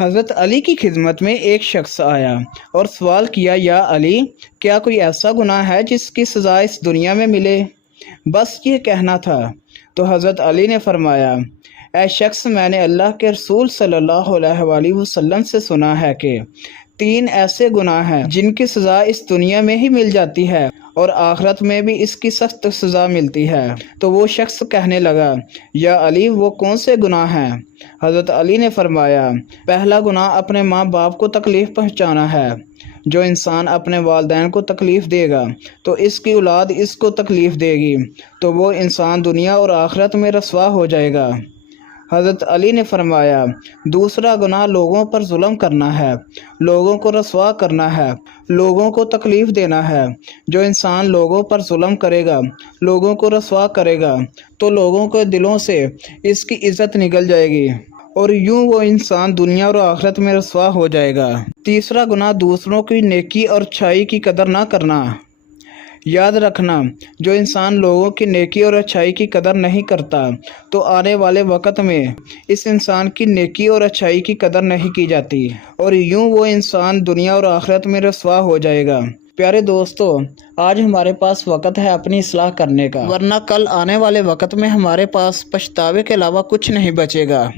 حضرت علی کی خدمت میں ایک شخص آیا اور سوال کیا، یا علی، کیا کوئی ایسا گناہ ہے جس کی سزا اس دنیا میں ملے؟ بس یہ کہنا تھا۔ تو حضرت علی نے فرمایا، اے شخص، میں نے اللہ کے رسول صلی اللہ علیہ وآلہ وسلم سے سنا ہے کہ 3 ایسے گناہ ہیں جن کی سزا اس دنیا میں ہی مل جاتی ہے اور آخرت میں بھی اس کی سخت سزا ملتی ہے۔ تو وہ شخص کہنے لگا، یا علی، وہ کون سے گناہ ہیں؟ حضرت علی نے فرمایا، پہلا گناہ اپنے ماں باپ کو تکلیف پہنچانا ہے۔ جو انسان اپنے والدین کو تکلیف دے گا تو اس کی اولاد اس کو تکلیف دے گی، تو وہ انسان دنیا اور آخرت میں رسوا ہو جائے گا۔ حضرت علی نے فرمایا، دوسرا گناہ لوگوں پر ظلم کرنا ہے، لوگوں کو رسوا کرنا ہے، لوگوں کو تکلیف دینا ہے۔ جو انسان لوگوں پر ظلم کرے گا، لوگوں کو رسوا کرے گا، تو لوگوں کے دلوں سے اس کی عزت نکل جائے گی اور یوں وہ انسان دنیا اور آخرت میں رسوا ہو جائے گا۔ تیسرا گناہ دوسروں کی نیکی اور اچھائی کی قدر نہ کرنا۔ یاد رکھنا، جو انسان لوگوں کی نیکی اور اچھائی کی قدر نہیں کرتا تو آنے والے وقت میں اس انسان کی نیکی اور اچھائی کی قدر نہیں کی جاتی اور یوں وہ انسان دنیا اور آخرت میں رسوا ہو جائے گا۔ پیارے دوستو، آج ہمارے پاس وقت ہے اپنی اصلاح کرنے کا، ورنہ کل آنے والے وقت میں ہمارے پاس پچھتاوے کے علاوہ کچھ نہیں بچے گا۔